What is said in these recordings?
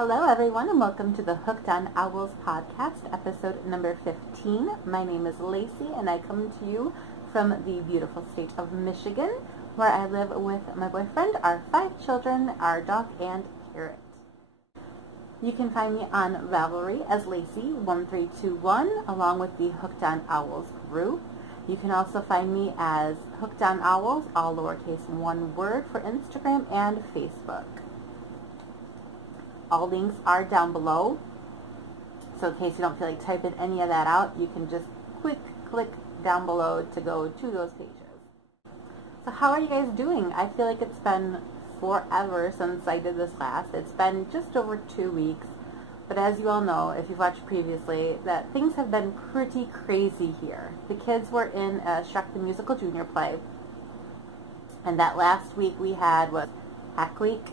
Hello everyone and welcome to the Hooked on Owls podcast, episode number 15. My name is Lacey and I come to you from the beautiful state of Michigan, where I live with my boyfriend, our 5 children, our dog, and Carrot. You can find me on Ravelry as Lacey1321 along with the Hooked on Owls group. You can also find me as Hooked on Owls, all lowercase one word, for Instagram and Facebook. All links are down below, so in case you don't feel like typing any of that out, you can just click down below to go to those pages. So how are you guys doing? I feel like it's been forever since I did this last. It's been just over 2 weeks, but as you all know, if you've watched previously, that things have been pretty crazy here. The kids were in a Shrek the Musical Junior play, and that last week we had was Hack Week,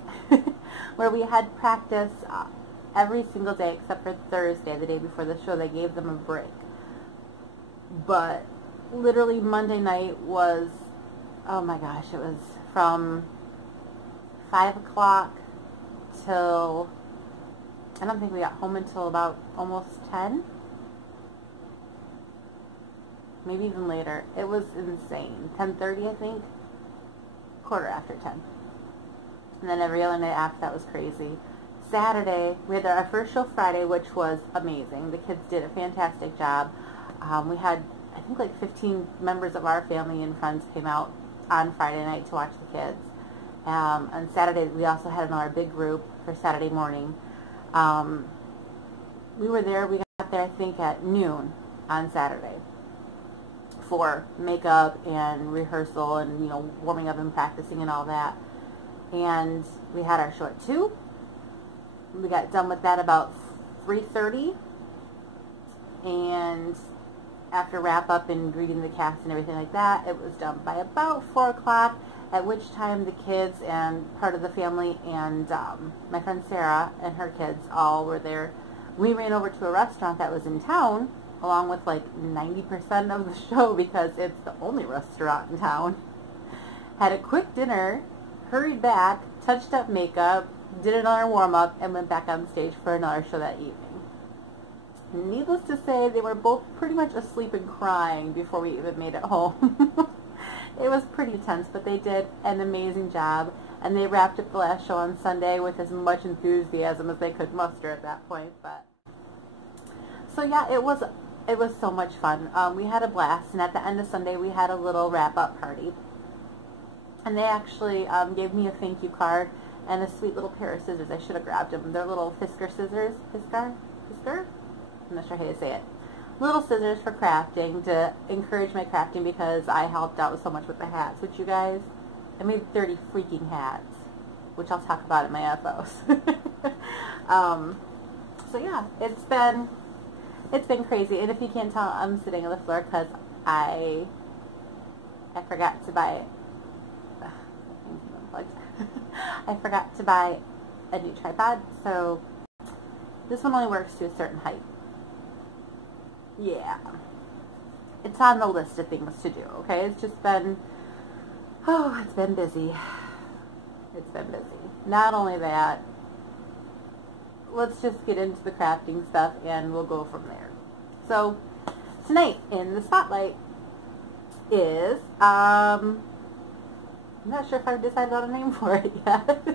where we had practice every single day except for Thursday, the day before the show. They gave them a break. But literally Monday night was, oh my gosh, it was from 5 o'clock till, I don't think we got home until about almost 10. Maybe even later. It was insane. 10:30, I think. Quarter after 10. And then every other night after that was crazy. Saturday, we had our first show Friday, which was amazing. The kids did a fantastic job. We had, I think, like 15 members of our family and friends came out on Friday night to watch the kids. On Saturday, we also had another big group for Saturday morning. We were there, we got there, I think, at noon on Saturday for makeup and rehearsal and, you know, warming up and practicing and all that. And we had our show at 2. We got done with that about 3:30. And after wrap up and greeting the cast and everything like that, it was done by about 4 o'clock, at which time the kids and part of the family and my friend Sarah and her kids all were there. We ran over to a restaurant that was in town, along with like 90% of the show because it's the only restaurant in town. Had a quick dinner, hurried back, touched up makeup, did another warm-up, and went back on stage for another show that evening. Needless to say, they were both pretty much asleep and crying before we even made it home. It was pretty tense, but they did an amazing job, and they wrapped up the last show on Sunday with as much enthusiasm as they could muster at that point. But so yeah, it was so much fun. We had a blast, and at the end of Sunday, we had a little wrap-up party. And they actually gave me a thank you card and a sweet little pair of scissors. I should have grabbed them. They're little Fisker scissors. Fisker? I'm not sure how to say it. Little scissors for crafting to encourage my crafting because I helped out so much with the hats. Which, you guys, I made 30 freaking hats, which I'll talk about in my FOs. So yeah, it's been crazy. And if you can't tell, I'm sitting on the floor because I forgot to buy I forgot to buy a new tripod, so this one only works to a certain height. Yeah. It's on the list of things to do, okay? It's just been, it's been busy. It's been busy. Not only that, let's just get into the crafting stuff and we'll go from there. So, tonight in the spotlight is, I'm not sure if I've decided on a name for it yet.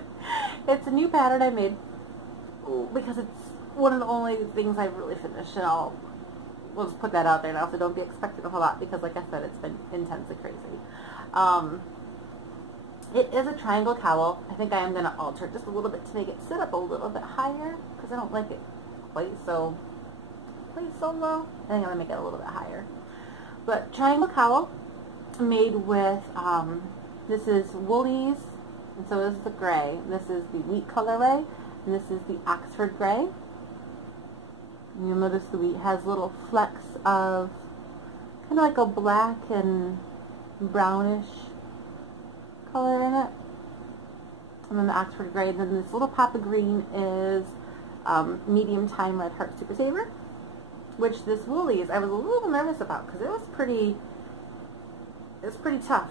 It's a new pattern I made because it's one of the only things I've really finished, and we'll just put that out there now, so don't be expecting a whole lot because, like I said, it's been intensely crazy. It is a triangle cowl. I think I am going to alter it just a little bit to make it sit up a little bit higher because I don't like it quite so low. I think I'm going to make it a little bit higher. But triangle cowl made with this is Woolies, and so this is the gray. This is the wheat colorway, and this is the Oxford gray. And you'll notice the wheat has little flecks of kind of like a black and brownish color in it. And then the Oxford gray, and then this little pop of green is medium time red heart super saver, which this Woolies I was a little nervous about because it was pretty tough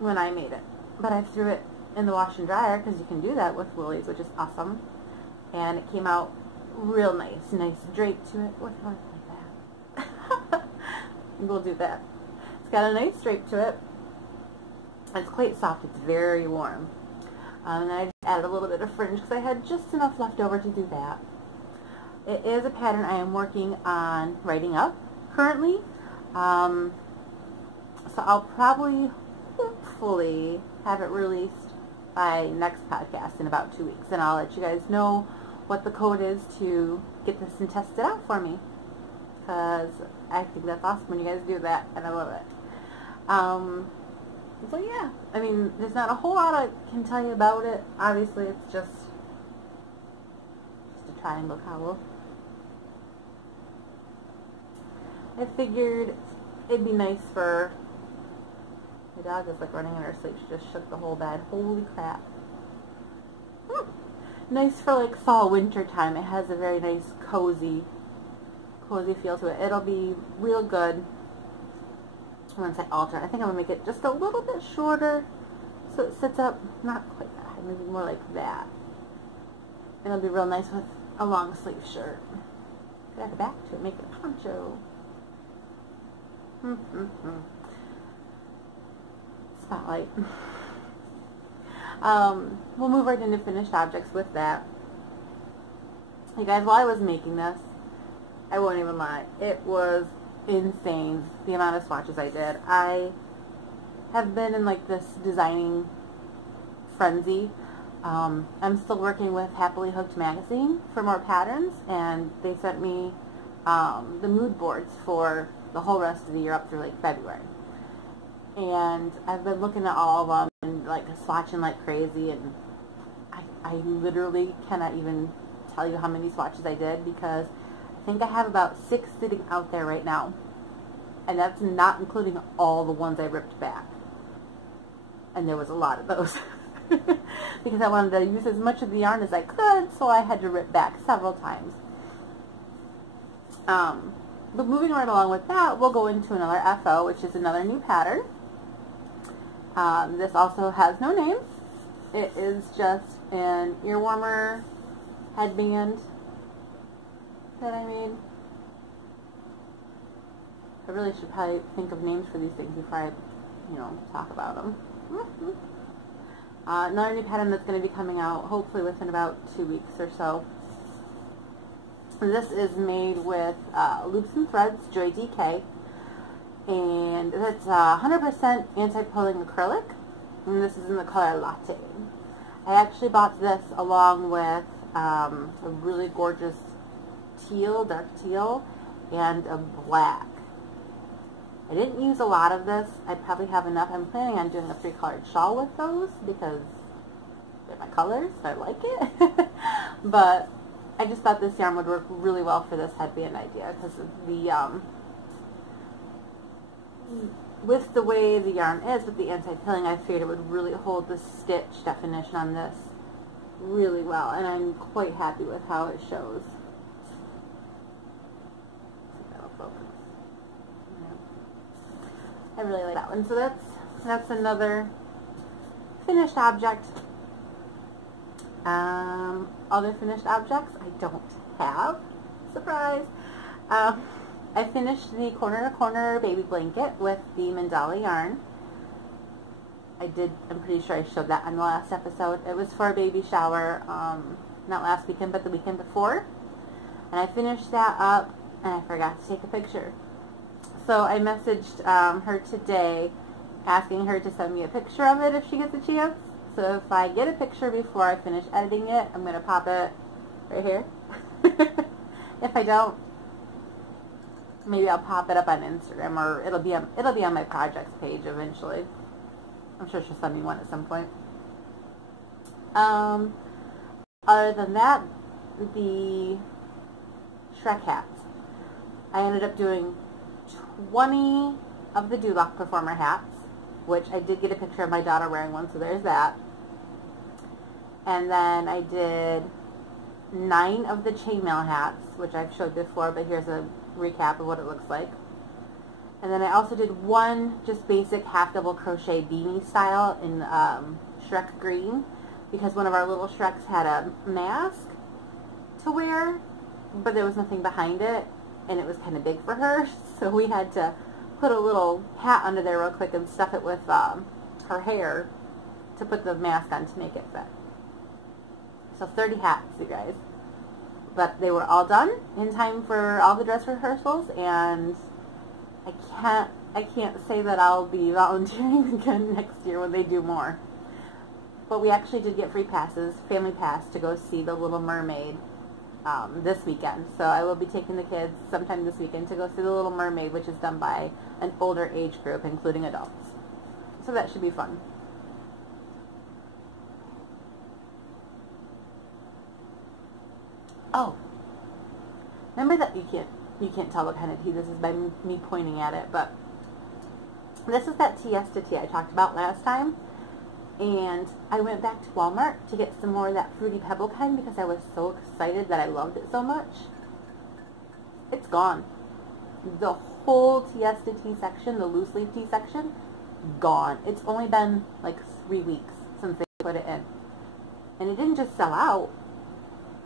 when I made it, but I threw it in the wash and dryer because you can do that with Woolies, which is awesome. and it came out real nice. Nice drape to it. What like that? We'll do that. It's got a nice drape to it. It's quite soft. It's very warm. And then I just added a little bit of fringe because I had just enough left over to do that. It is a pattern I am working on writing up currently. So I'll probably, hopefully, have it released by next podcast in about 2 weeks. And I'll let you guys know what the code is to get this and test it out for me. Because I think that's awesome when you guys do that, and I love it. So yeah, I mean, there's not a whole lot I can tell you about it. Obviously, it's just a triangle cowl. I figured it'd be nice for, my dog is like running in her sleep. She just shook the whole bed. Holy crap. Nice for like fall, winter time. It has a very nice cozy feel to it. It'll be real good once I alter it. I think I'm going to make it just a little bit shorter so it sits up not quite that high, maybe more like that. It'll be real nice with a long sleeve shirt. Could add a back to it, make it a poncho. Spotlight. We'll move right into finished objects with that. Hey guys, while I was making this, I won't even lie, it was insane the amount of swatches I did. I have been in like this designing frenzy. I'm still working with Happily Hooked magazine for more patterns, and they sent me the mood boards for the whole rest of the year up through like February. And I've been looking at all of them and like swatching like crazy, and I literally cannot even tell you how many swatches I did, because I think I have about 6 sitting out there right now, and that's not including all the ones I ripped back, and there was a lot of those because I wanted to use as much of the yarn as I could, so I had to rip back several times. But moving right along with that, we'll go into another H.O.O, which is another new pattern. This also has no name. It is just an ear warmer headband that I made. I really should probably think of names for these things before I, talk about them. Another new pattern that's going to be coming out hopefully within about 2 weeks or so. This is made with Loops and Threads Joy DK, and it's 100% anti-pulling acrylic, and this is in the color Latte. I actually bought this along with a really gorgeous teal, dark teal, and a black. I didn't use a lot of this. I probably have enough. I'm planning on doing a 3-colored shawl with those because they're my colors, so I like it. But I just thought this yarn would work really well for this headband idea because of the, with the way the yarn is, with the anti-pilling, I figured it would really hold the stitch definition on this really well, and I'm quite happy with how it shows. I really like that one. So that's another finished object. Other finished objects I don't have. Surprise! I finished the corner to corner baby blanket with the mandala yarn. I'm pretty sure I showed that on the last episode. It was for a baby shower, not last weekend, but the weekend before. And I finished that up, and I forgot to take a picture. So I messaged her today, asking her to send me a picture of it if she gets a chance. So if I get a picture before I finish editing it, I'm going to pop it right here. If I don't, maybe I'll pop it up on Instagram, or it'll be on my projects page eventually. I'm sure she'll send me one at some point. Other than that, the Shrek hats. I ended up doing 20 of the Duloc performer hats, which I did get a picture of my daughter wearing one, so there's that. And then I did 9 of the chainmail hats, which I've showed before, but here's a recap of what it looks like. And then I also did 1 just basic half double crochet beanie style in Shrek green, because one of our little Shreks had a mask, to wear, but there was nothing behind it, and it was kind of big for her, so we had to put a little hat under there real quick and stuff it with her hair to put the mask on to make it fit. So 30 hats, you guys. But they were all done in time for all the dress rehearsals, and I can't say that I'll be volunteering again next year when they do more. But we actually did get free passes, family pass, to go see The Little Mermaid this weekend. So I will be taking the kids sometime this weekend to go see The Little Mermaid, which is done by an older age group, including adults. So that should be fun. Oh, remember that you can't tell what kind of tea this is by me pointing at it, but this is that Siesta tea I talked about last time. And I went back to Walmart to get some more of that Fruity Pebble kind because I was so excited that I loved it so much. It's gone. The whole Siesta tea section, the loose leaf tea section, gone. It's only been like 3 weeks since they put it in. And it didn't just sell out.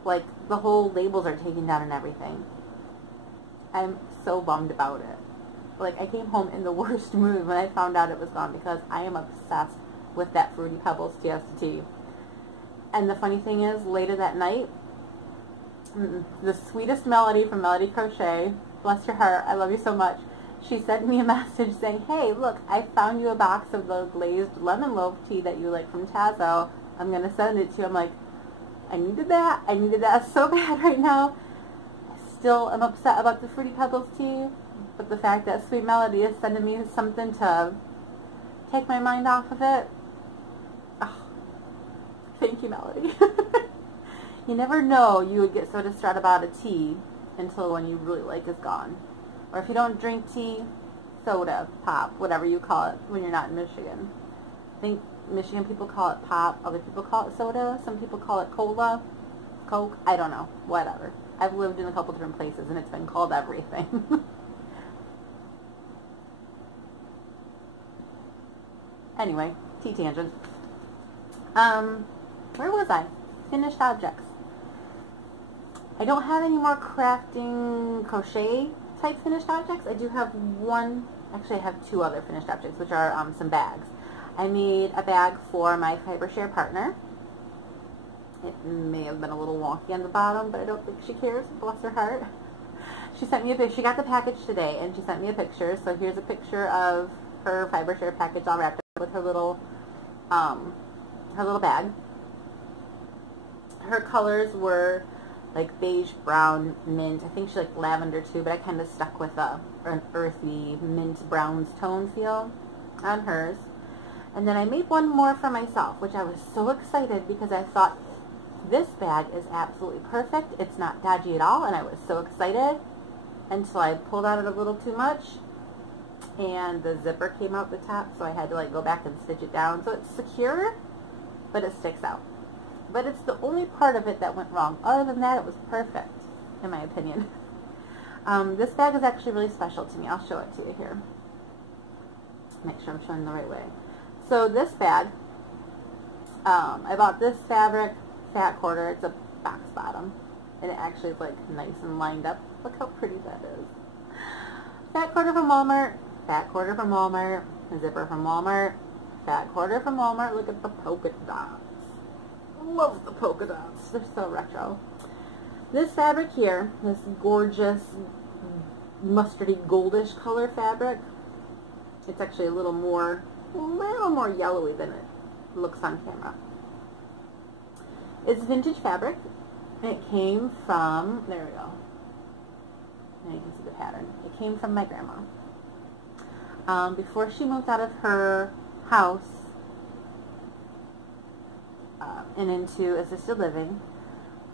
Like, the whole labels are taken down and everything. I'm so bummed about it. Like, I came home in the worst mood when I found out it was gone because I am obsessed with that Fruity Pebbles Siesta tea. And the funny thing is, later that night, the sweetest Melody from Melody Crochet, bless your heart, I love you so much, she sent me a message saying, hey, look, I found you a box of the glazed lemon loaf tea that you like from Tazo. I'm going to send it to you. I'm like, I needed that so bad right now. I still am upset about the Fruity Pebbles tea, but the fact that Sweet Melody is sending me something to take my mind off of it, oh, thank you, Melody. You never know you would get so distraught about a tea until one you really like is gone. Or if you don't drink tea, soda, pop, whatever you call it when you're not in Michigan. I think Michigan people call it pop, other people call it soda, some people call it cola, Coke, I don't know, whatever. I've lived in a couple different places and it's been called everything. Anyway, tea tangent. Where was I? Finished objects. I don't have any more crafting crochet type finished objects. I do have one, actually I have two other finished objects, which are some bags. I made a bag for my fiber share partner. It may have been a little wonky on the bottom, but I don't think she cares, bless her heart. She sent me a picture. She got the package today, and she sent me a picture. So here's a picture of her fiber share package all wrapped up with her little bag. Her colors were like beige, brown, mint. I think she liked lavender too, but I kind of stuck with an earthy mint browns tone feel on hers. And then I made one more for myself, which I was so excited because I thought this bag is absolutely perfect. It's not dodgy at all, and I was so excited until I pulled out it a little too much and the zipper came out the top, so I had to like go back and stitch it down. So it's secure, but it sticks out. But it's the only part of it that went wrong. Other than that, it was perfect, in my opinion. This bag is actually really special to me. I'll show it to you here. Make sure I'm showing the right way. So this bag, I bought this fabric, fat quarter. It's a box bottom, and it actually is like nice and lined up. Look how pretty that is. Fat quarter from Walmart, fat quarter from Walmart, zipper from Walmart, fat quarter from Walmart. Look at the polka dots. Love the polka dots. They're so retro. This fabric here, this gorgeous mustardy goldish color fabric, it's actually a little more yellowy than it looks on camera. It's vintage fabric. It came from, there we go. Now you can see the pattern. It came from my grandma. Before she moved out of her house and into assisted living,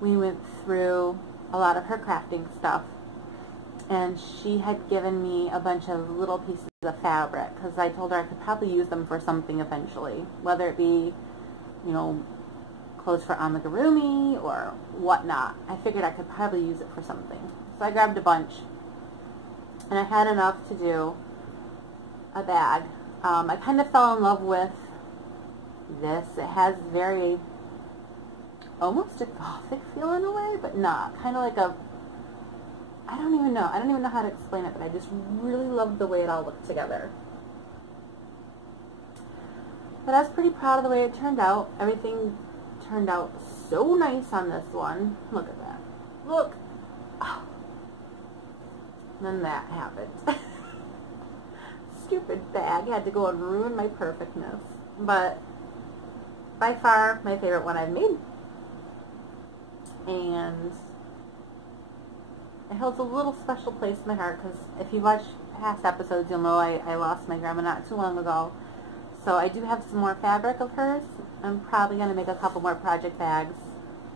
we went through a lot of her crafting stuff, and she had given me a bunch of little pieces of fabric because I told her I could probably use them for something eventually, whether it be, you know, clothes for amigurumi or whatnot. I figured I could probably use it for something. So I grabbed a bunch, and I had enough to do a bag. I kind of fell in love with this. It has very almost a gothic feel in a way, but not. Kind of like a, I don't even know how to explain it, but I just really love the way it all looked together. But I was pretty proud of the way it turned out. Everything turned out so nice on this one. Look at that. Look. Oh. Then that happened. Stupid bag had to go and ruin my perfectness. But by far my favorite one I've made. And it holds a little special place in my heart because if you watch past episodes, you'll know I lost my grandma not too long ago. So I do have some more fabric of hers. I'm probably going to make a couple more project bags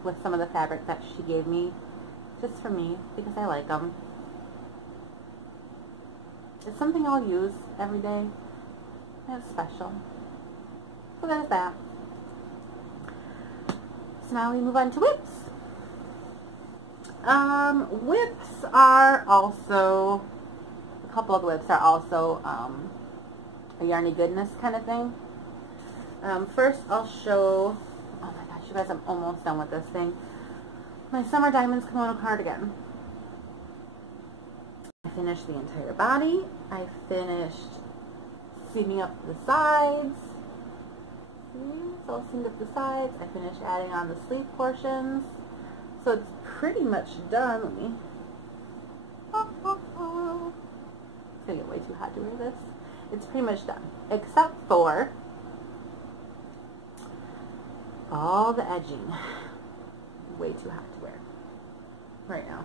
with some of the fabric that she gave me, just for me, because I like them. It's something I'll use every day, and it's special. So there's that. So now we move on to whips. Whips are also, a couple of the whips are also a yarny goodness kind of thing. First I'll show, oh my gosh, you guys, I'm almost done with this thing. My Summer Diamonds Kimono Cardigan. I finished the entire body. I finished seaming up the sides. It's all seamed up the sides. I finished adding on the sleeve portions. So it's pretty much done. Let me. It's gonna get way too hot to wear this. It's pretty much done, except for all the edging. Way too hot to wear right now.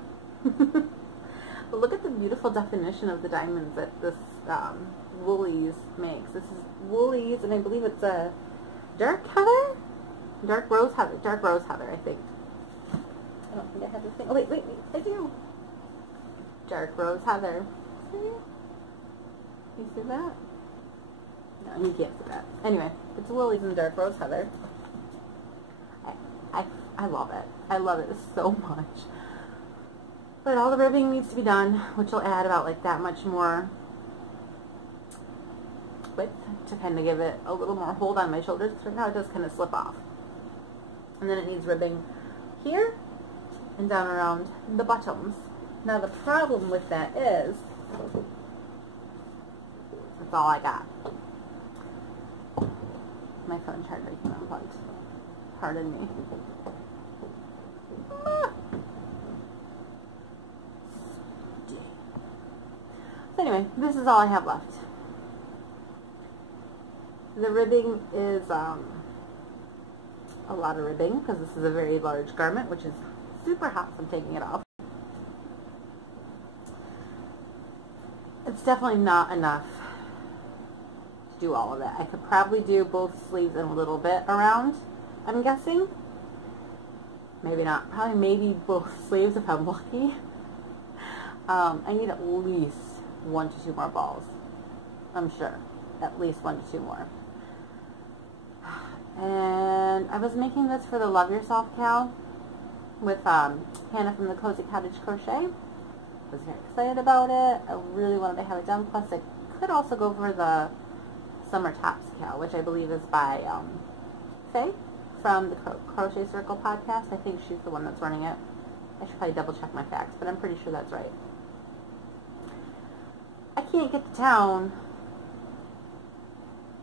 But look at the beautiful definition of the diamonds that this Woolies makes. This is Woolies, and I believe it's a dark heather? Dark rose heather, I think. I don't think I have this thing. Oh, wait, I do. Dark rose heather. See? You see that? No, you can't see that. Anyway, it's Woolies and dark rose heather. I love it. I love it so much. But all the ribbing needs to be done, which will add about like that much more width to kind of give it a little more hold on my shoulders, because right now it does kind of slip off. And then it needs ribbing here and down around the bottoms. Now the problem with that is, that's all I got. My phone charger came unplugged. Pardon me. So anyway, this is all I have left. The ribbing is a lot of ribbing because this is a very large garment, which is super hot, so I'm taking it off. It's definitely not enough to do all of it. I could probably do both sleeves and a little bit around, I'm guessing. Maybe not. Probably maybe both sleeves if I'm lucky. I need at least 1 to 2 more balls. I'm sure. At least 1 to 2 more. And I was making this for the Love Yourself cow with Hannah from the Cozy Cottage Crochet. I was very excited about it. I really wanted to have it done. Plus, I could also go for the Summer Tops cow, which I believe is by Faye from the Crochet Circle podcast. I think she's the one that's running it. I should probably double check my facts, but I'm pretty sure that's right. I can't get to town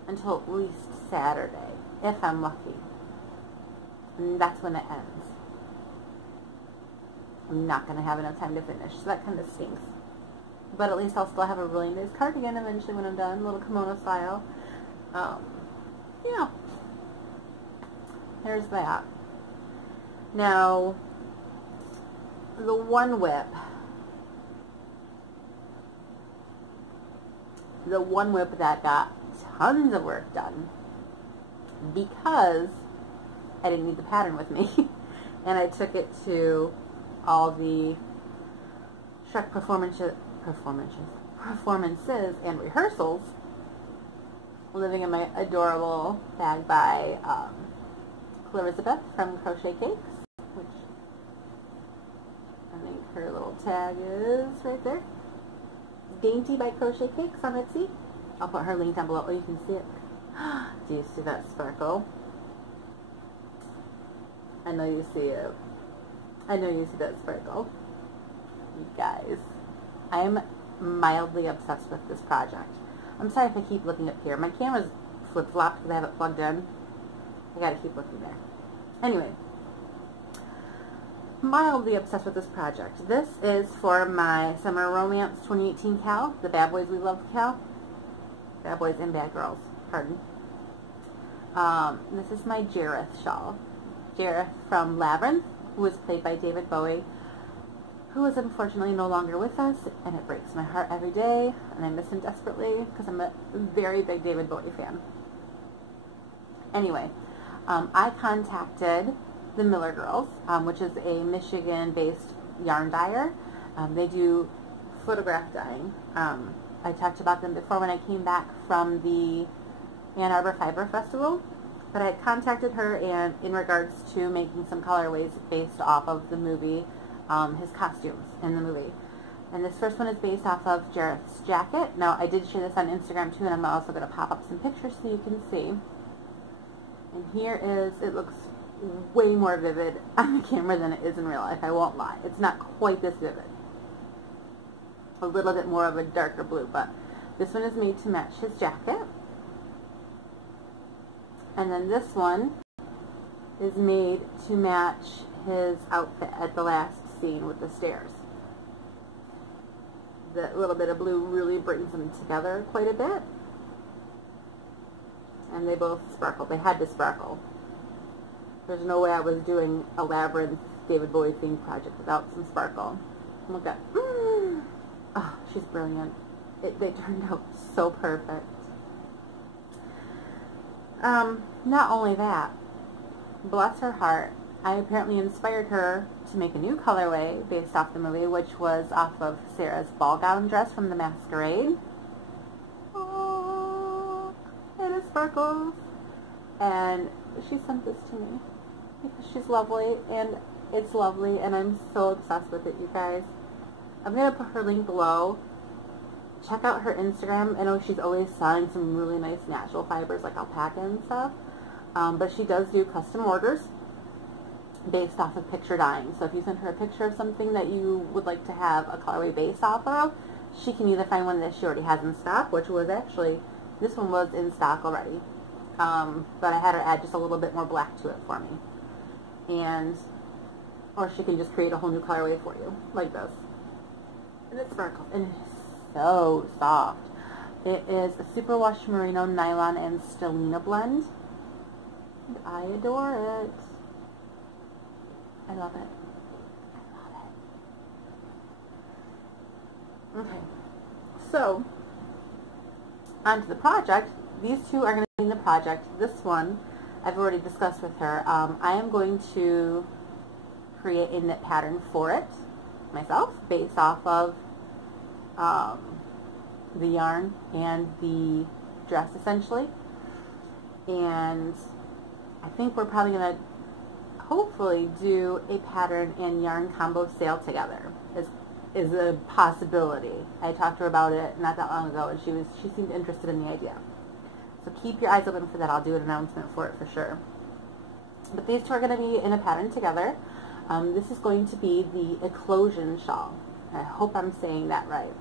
until at least Saturday, if I'm lucky. And that's when it ends. I'm not going to have enough time to finish, so that kind of stinks. But at least I'll still have a really nice cardigan eventually when I'm done, a little kimono style. Yeah. There's that. Now, the one whip that got tons of work done because I didn't need the pattern with me. And I took it to all the Shrek performances and rehearsals, living in my adorable bag by Elizabeth from Crochet Cakes, which I think her little tag is right there. Dainty by Crochet Cakes on Etsy. I'll put her link down below. Oh, you can see it. Do you see that sparkle? I know you see it. I know you see that sparkle. You guys, I'm mildly obsessed with this project. I'm sorry if I keep looking up here. My camera's flip-flopped because I have it plugged in. I gotta keep looking there. Anyway, mildly obsessed with this project. This is for my Summer Romance 2018 Cal, the Bad Boys We Love Cal. Bad Boys and Bad Girls, pardon. This is my Jareth shawl. Jareth from Labyrinth, who was played by David Bowie, who is unfortunately no longer with us, and it breaks my heart every day, and I miss him desperately because I'm a very big David Bowie fan. Anyway, I contacted the Miller Girls, which is a Michigan-based yarn dyer. They do photograph dyeing. I talked about them before when I came back from the Ann Arbor Fiber Festival, but I had contacted her and in regards to making some colorways based off of the movie, his costumes in the movie. And this first one is based off of Jareth's jacket. Now, I did share this on Instagram too, and I'm also going to pop up some pictures so you can see. And here is, it looks way more vivid on the camera than it is in real life, I won't lie. It's not quite this vivid. A little bit more of a darker blue, but this one is made to match his jacket. And then this one is made to match his outfit at the last scene with the stairs. The little bit of blue really brings them together quite a bit. And they both sparkle. They had to sparkle. There's no way I was doing a Labyrinth David Bowie themed project without some sparkle. Look at, oh, she's brilliant. They turned out so perfect. Not only that, bless her heart, I apparently inspired her to make a new colorway based off the movie, which was off of Sarah's ball gown dress from The Masquerade. Oh, it is sparkles. And she sent this to me because she's lovely, and it's lovely, and I'm so obsessed with it, you guys. I'm going to put her link below. Check out her Instagram. I know she's always selling some really nice natural fibers like alpaca and stuff, but she does do custom orders based off of picture dyeing. So if you send her a picture of something that you would like to have a colorway based off of, she can either find one that she already has in stock, which was actually, this one was in stock already, but I had her add just a little bit more black to it for me, or she can just create a whole new colorway for you, like this. And it sparkles, and it is so soft. It is a superwash merino nylon and stellina blend, and I adore it. I love it. I love it. Okay, so onto the project. These two are going to be in the project. This one I've already discussed with her. I am going to create a knit pattern for it myself based off of the yarn and the dress essentially, and I think we're probably going to hopefully do a pattern and yarn combo sale together is a possibility. I talked to her about it not that long ago, and she seemed interested in the idea. So keep your eyes open for that. I'll do an announcement for it for sure. But these two are going to be in a pattern together. This is going to be the Eclosion shawl. I hope I'm saying that right.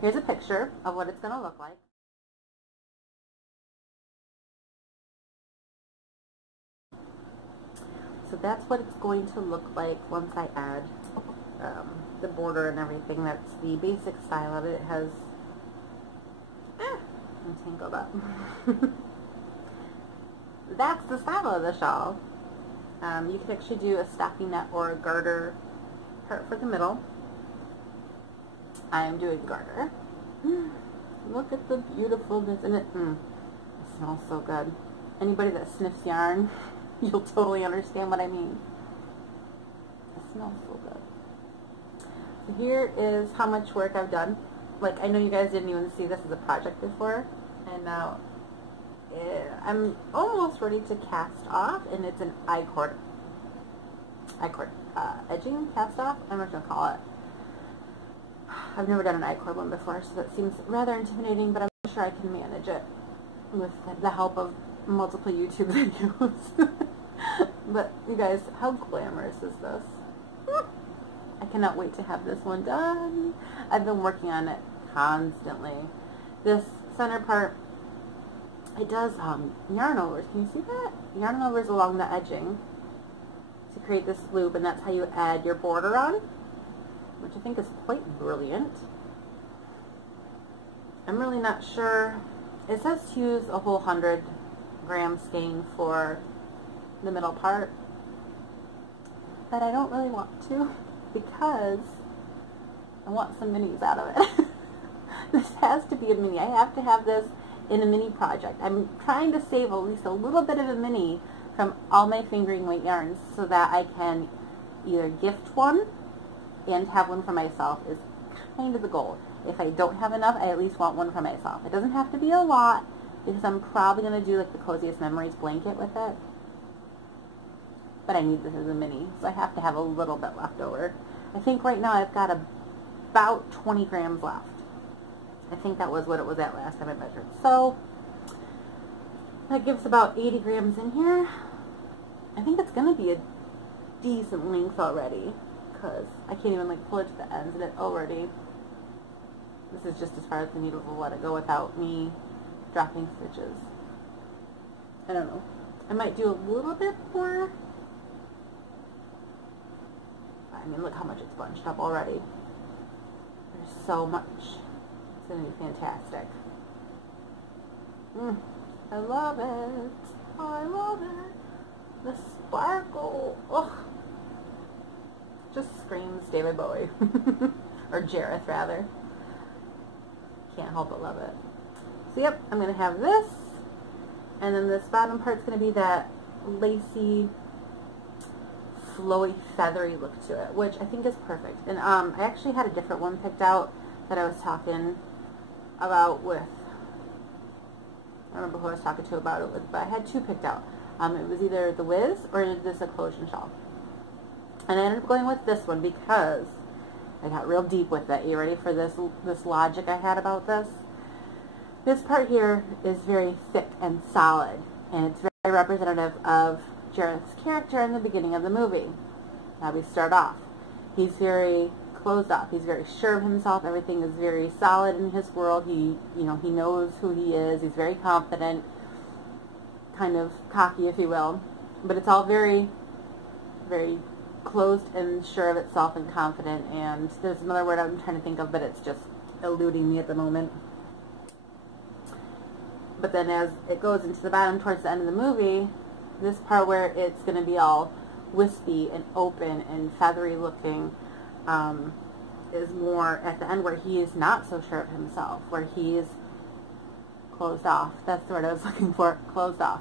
Here's a picture of what it's going to look like. So that's what it's going to look like once I add the border and everything. That's the basic style of it. It has, I'm tangled up. That's the style of the shawl. You could actually do a stockinette or a garter part for the middle. I am doing garter. Look at the beautifulness in it. It smells so good. Anybody that sniffs yarn, you'll totally understand what I mean. It smells so good. So here is how much work I've done. Like, I know you guys didn't even see this as a project before, and now I'm almost ready to cast off, and it's an I-cord edging cast off. I'm not going to call it. I've never done an I-cord one before, so that seems rather intimidating, but I'm sure I can manage it with the help of multiple YouTube videos. But you guys, how glamorous is this? I cannot wait to have this one done. I've been working on it constantly. This center part, it does yarn overs. Can you see that? Yarn overs along the edging to create this loop, and that's how you add your border on, which I think is quite brilliant. I'm really not sure. It says to use a whole 100-gram skein for the middle part, but I don't really want to because I want some minis out of it. This has to be a mini. I have to have this in a mini project. I'm trying to save at least a little bit of a mini from all my fingering weight yarns so that I can either gift one and have one for myself is kind of the goal. If I don't have enough, I at least want one for myself. It doesn't have to be a lot because I'm probably going to do like the Coziest Memories blanket with it. But I need this as a mini, so I have to have a little bit left over. I think right now I've got about 20 grams left. I think that was what it was at last time I measured. So that gives about 80 grams in here. I think it's going to be a decent length already because I can't even like pull it to the ends and it already, this is just as far as the needle will let it go without me dropping stitches. I don't know. I might do a little bit more. I mean, look how much it's bunched up already. There's so much. It's going to be fantastic. I love it. I love it. The sparkle. Ugh. Just screams David Bowie. Or Jareth, rather. Can't help but love it. So, yep, I'm going to have this. And then this bottom part's going to be that lacy, flowy, feathery look to it, which I think is perfect. And I actually had a different one picked out that I was talking about with, I don't remember who I was talking to about it with, but I had two picked out. It was either the Wiz or this Eclosion Shawl. And I ended up going with this one because I got real deep with it. You ready for this logic I had about this? This part here is very thick and solid, and it's very representative of Jareth's character in the beginning of the movie. Now we start off. He's very closed off. He's very sure of himself. Everything is very solid in his world. He knows who he is. He's very confident, kind of cocky, if you will. But it's all very, very closed and sure of itself and confident. And there's another word I'm trying to think of, but it's just eluding me at the moment. But then as it goes into the bottom towards the end of the movie, this part where it's going to be all wispy and open and feathery looking is more at the end where he is not so sure of himself, where he is closed off. That's the word I was looking for, closed off.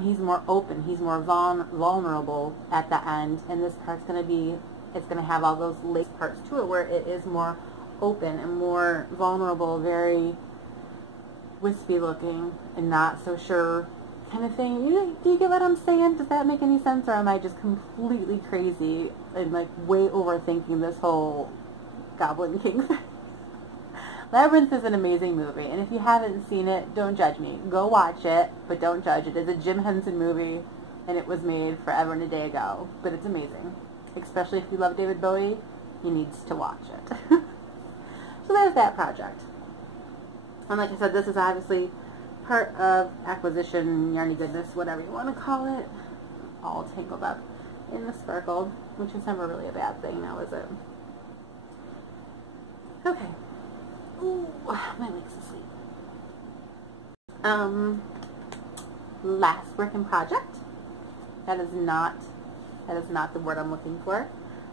He's more open, he's more vulnerable at the end, and this part's going to be, it's going to have all those lace parts to it where it is more open and more vulnerable, very wispy looking and not so sure kind of thing. Do you get what I'm saying? Does that make any sense, or am I just completely crazy and like way overthinking this whole Goblin King thing? Labyrinth is an amazing movie, and if you haven't seen it, don't judge me. Go watch it, but don't judge it. It's a Jim Henson movie, and it was made forever and a day ago, but it's amazing. Especially if you love David Bowie, you need to watch it. So there's that project. And like I said, this is obviously part of acquisition, yarny goodness, whatever you want to call it, all tangled up in the sparkle, which is never really a bad thing now, is it? Okay. Ooh, my leg's asleep. Last work in project. That is not the word I'm looking for.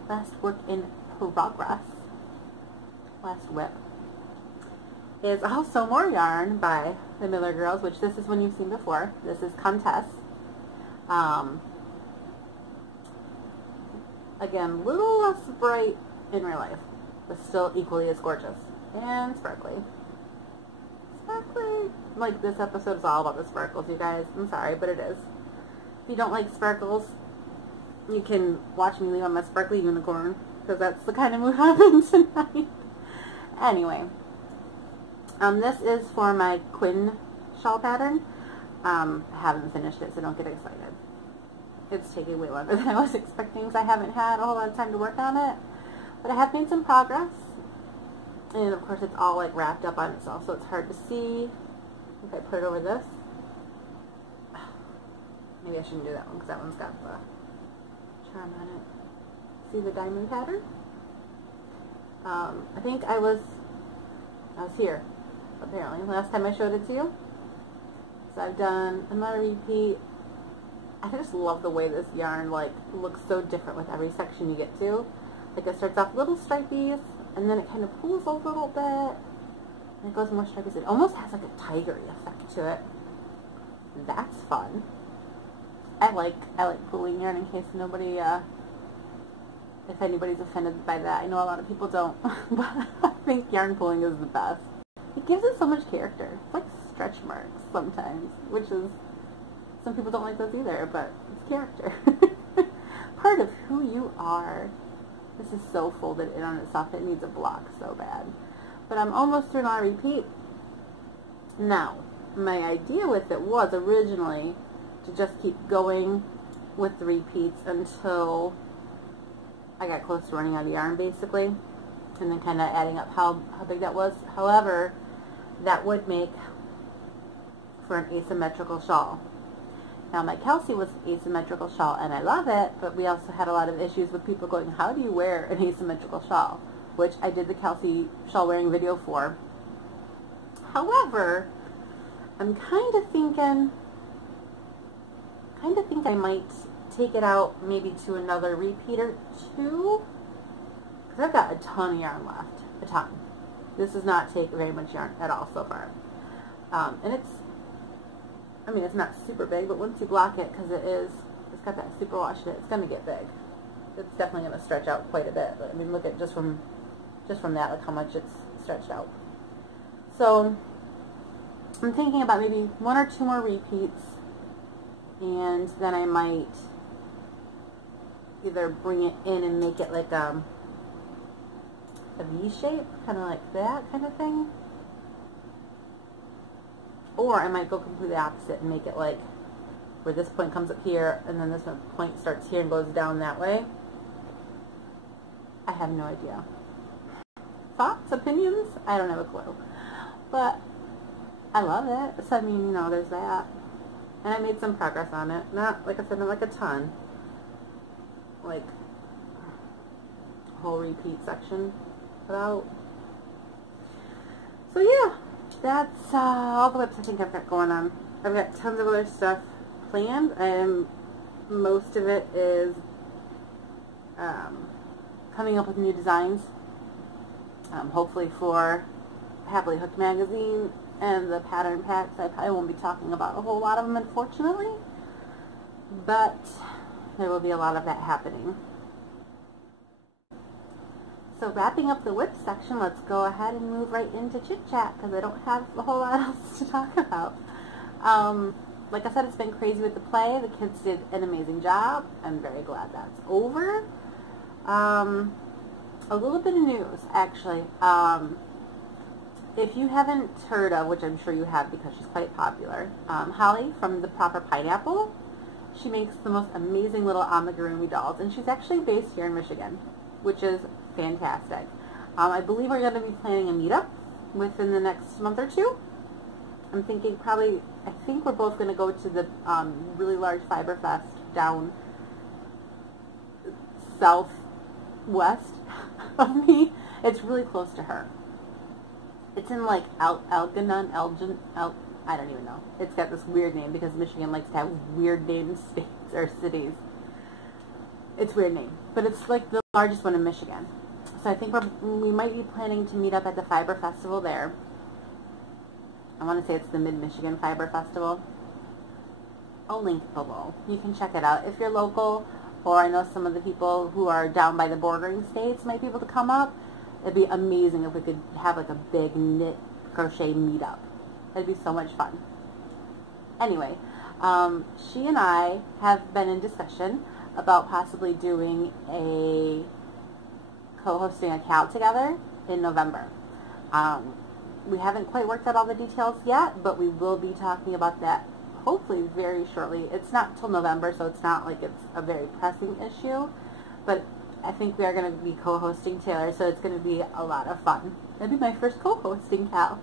Last work in progress. Last whip. Is also more yarn by the Miller Girls, which this is one you've seen before. This is Comtesse. Again, a little less bright in real life, but still equally as gorgeous and sparkly. Sparkly. Like, this episode is all about the sparkles, you guys. I'm sorry, but it is. If you don't like sparkles, you can watch me leave on my sparkly unicorn, because that's the kind of mood I'm in tonight. Anyway. This is for my Quinn shawl pattern. I haven't finished it, so don't get excited. it's taking way longer than I was expecting because I haven't had a whole lot of time to work on it. But I have made some progress. And of course it's all like wrapped up on itself, so it's hard to see. If I put it over this. Maybe I shouldn't do that one because that one's got the charm on it. See the diamond pattern? I think I was here, apparently, last time I showed it to you. So I've done another repeat. I just love the way this yarn like looks so different with every section you get to. Like it starts off little stripies, and then it kind of pulls a little bit, and it goes more stripies. It almost has like a tigery effect to it. That's fun. I like pulling yarn in case nobody, if anybody's offended by that. I know a lot of people don't, but I think yarn pulling is the best. It gives it so much character. It's like stretch marks sometimes, which is, some people don't like those either, but it's character. Part of who you are. This is so folded in on itself, it needs a block so bad. But I'm almost through my repeat. Now, my idea with it was originally to just keep going with the repeats until I got close to running out of yarn, basically, and then kind of adding up how big that was. However, that would make for an asymmetrical shawl. Now, my Kowski was an asymmetrical shawl, and I love it, but we also had a lot of issues with people going, how do you wear an asymmetrical shawl? Which I did the Kowski shawl wearing video for. However, I'm kind of thinking I might take it out maybe to another repeat or two, because I've got a ton of yarn left, a ton. This does not take very much yarn at all so far. And it's not super big, but once you block it, because it's got that super wash in it, it's going to get big. It's definitely going to stretch out quite a bit. But I mean, look at just from that, look how much it's stretched out. So I'm thinking about maybe 1 or 2 more repeats, and then I might either bring it in and make it like a V shape, kind of like that kind of thing. Or I might go completely opposite and make it like where this point comes up here and then this point starts here and goes down that way. I have no idea. Thoughts? Opinions? I don't have a clue. But I love it. So I mean, you know, there's that. And I made some progress on it. Not, like I said, not like a ton. Like a whole repeat section about. So yeah. That's all the whips I think I've got going on. I've got tons of other stuff planned, and most of it is coming up with new designs, hopefully for Happily Hooked magazine and the pattern packs. I probably won't be talking about a whole lot of them, unfortunately, but there will be a lot of that happening. So wrapping up the whip section, let's go ahead and move right into chit-chat because I don't have a whole lot else to talk about. Like I said, it's been crazy with the play. The kids did an amazing job. I'm very glad that's over. A little bit of news, actually. If you haven't heard of, which I'm sure you have because she's quite popular, Holly from The Proper Pineapple, she makes the most amazing little amigurumi dolls, and she's actually based here in Michigan, which is fantastic. I believe we're going to be planning a meetup within the next month or two. I'm thinking probably, I think we're both going to go to the really large Fiber Fest down southwest of me. It's really close to her. It's in like Elgin, I don't even know. It's got this weird name because Michigan likes to have weird named states or cities. It's a weird name, but it's like the largest one in Michigan. So I think we might be planning to meet up at the Fiber Festival there. I want to say it's the Mid-Michigan Fiber Festival. I'll link below. You can check it out if you're local, or I know some of the people who are down by the bordering states might be able to come up. It'd be amazing if we could have like a big knit crochet meetup. It'd be so much fun. Anyway, she and I have been in discussion about possibly doing co-hosting a cal together in November. We haven't quite worked out all the details yet, but we will be talking about that hopefully very shortly. It's not till November, so it's not like it's a very pressing issue, but I think we are going to be co-hosting Taylor, so it's going to be a lot of fun. It'll be my first co-hosting Cal.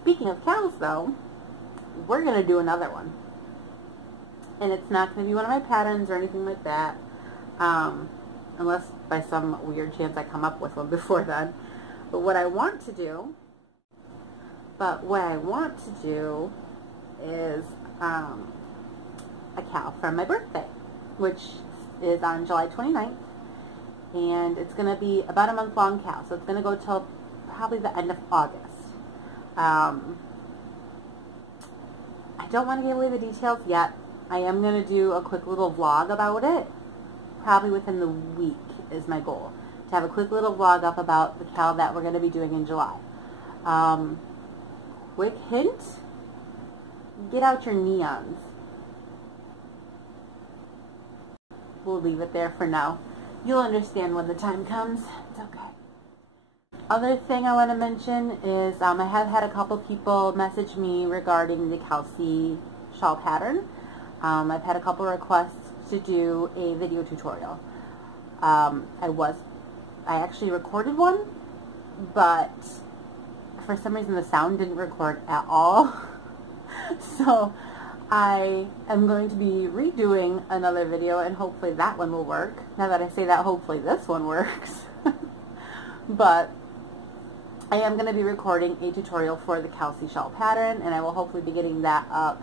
Speaking of Cals, though, we're going to do another one. And it's not going to be one of my patterns or anything like that, unless by some weird chance I come up with one before then. But what I want to do is a Cal from my birthday, which is on July 29th. And it's going to be about a month-long Cal, so it's going to go till probably the end of August. I don't want to give away the details yet. I am going to do a quick little vlog about it, probably within the week is my goal, to have a quick little vlog up about the Cal that we're going to be doing in July. Quick hint, get out your neons. We'll leave it there for now. You'll understand when the time comes. It's okay. Other thing I want to mention is I have had a couple people message me regarding the Kowski Shawl pattern. I've had a couple requests to do a video tutorial. I actually recorded one, but for some reason the sound didn't record at all. So I am going to be redoing another video, and hopefully that one will work. Now that I say that, hopefully this one works. But I am going to be recording a tutorial for the Kowski Shawl pattern, and I will hopefully be getting that up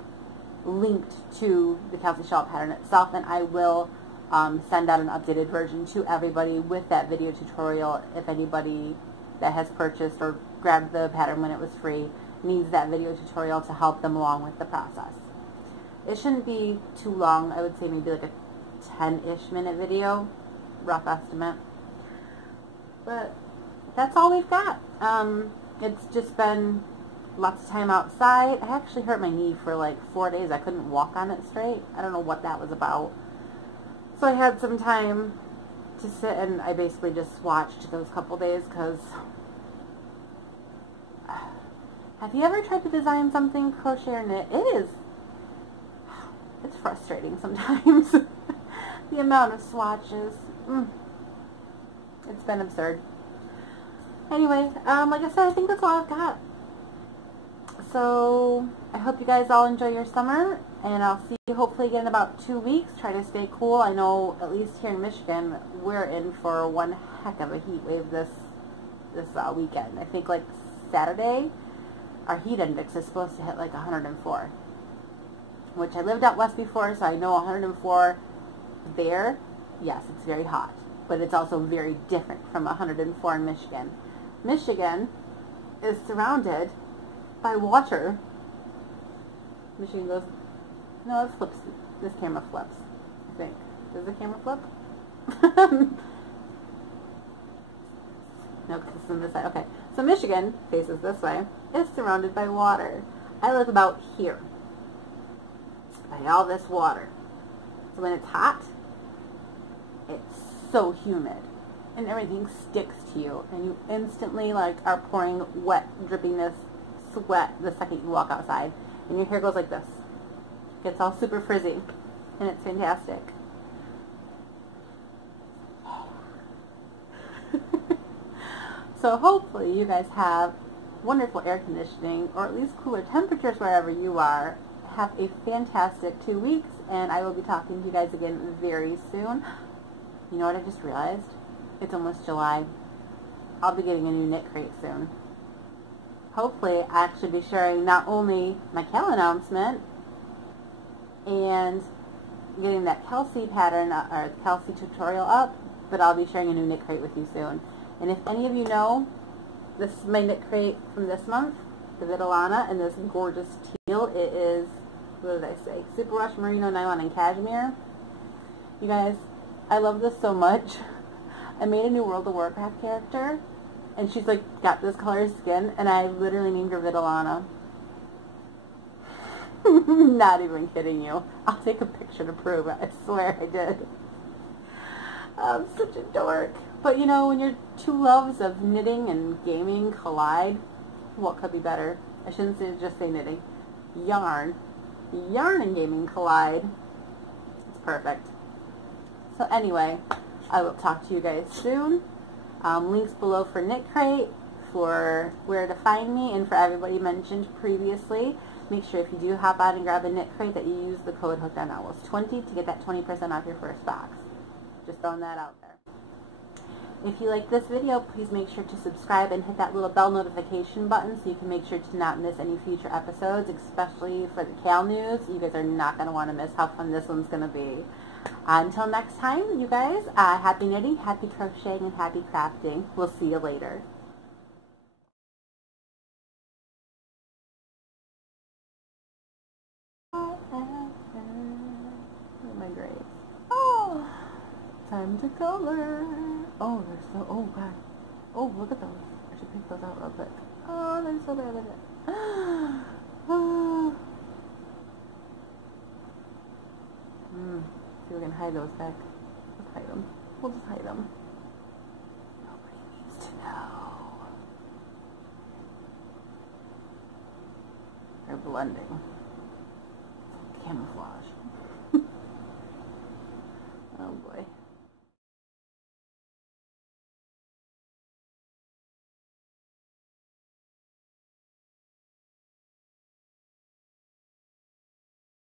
linked to the Kowski Shawl pattern itself, and I will send out an updated version to everybody with that video tutorial if anybody that has purchased or grabbed the pattern when it was free needs that video tutorial to help them along with the process. It shouldn't be too long. I would say maybe like a 10-ish minute video, rough estimate. But that's all we've got. It's just been lots of time outside. I actually hurt my knee for like 4 days. I couldn't walk on it straight. I don't know what that was about. So I had some time to sit, and I basically just watched those couple days because... Have you ever tried to design something, crochet or knit? It's frustrating sometimes. The amount of swatches. It's been absurd. Anyway, like I said, I think that's all I've got. So, I hope you guys all enjoy your summer, and I'll see you hopefully again in about 2 weeks. Try to stay cool. I know, at least here in Michigan, we're in for one heck of a heat wave this weekend. I think like Saturday, our heat index is supposed to hit like 104. Which I lived out west before, so I know 104 there, yes, it's very hot. But it's also very different from 104 in Michigan. Michigan is surrounded by water. Michigan goes, no, it flips. This camera flips, I think. Does the camera flip? No, because it's on this side. Okay, so Michigan faces this way. It's surrounded by water. I live about here, by all this water. So when it's hot, it's so humid, and everything sticks to you, and you instantly like are pouring wet, drippiness, sweat the second you walk outside, and your hair goes like this. It gets all super frizzy, and it's fantastic. So hopefully you guys have wonderful air conditioning, or at least cooler temperatures wherever you are. Have a fantastic 2 weeks, and I will be talking to you guys again very soon. You know what I just realized? It's almost July. I'll be getting a new knit crate soon. Hopefully I'll actually be sharing not only my Cal announcement and getting that Kowski pattern or Kowski tutorial up, but I'll be sharing a new knit crate with you soon. And if any of you know, this is my knit crate from this month, the Vitalana, and this gorgeous teal. It is, what did I say, Super Rush Merino Nylon and Cashmere. You guys, I love this so much. I made a new World of Warcraft character, and she's like got this color skin, and I literally named her Vitalana. Not even kidding you. I'll take a picture to prove it. I swear I did. I'm such a dork. But you know, when your two loves of knitting and gaming collide, what could be better? I shouldn't just say knitting. Yarn. yarn and gaming collide. It's perfect. So anyway, I will talk to you guys soon. Links below for Knit Crate, for where to find me, and for everybody mentioned previously. Make sure if you do hop on and grab a Knit Crate that you use the code HookedOnOwls20 to get that 20% off your first box. Just throwing that out there. If you like this video, please make sure to subscribe and hit that little bell notification button so you can make sure to not miss any future episodes, especially for the Cal News. You guys are not going to want to miss how fun this one's going to be. Until next time, you guys, happy knitting, happy crocheting, and happy crafting. We'll see you later. My grades. Oh, time to color. Oh, they're so, oh god. Oh, look at those. I should pick those out real quick. Oh, they're so bad. Look at it. Oh. See if we can hide those back. Let's hide them. We'll just hide them. Nobody needs to know. They're blending. Camouflage.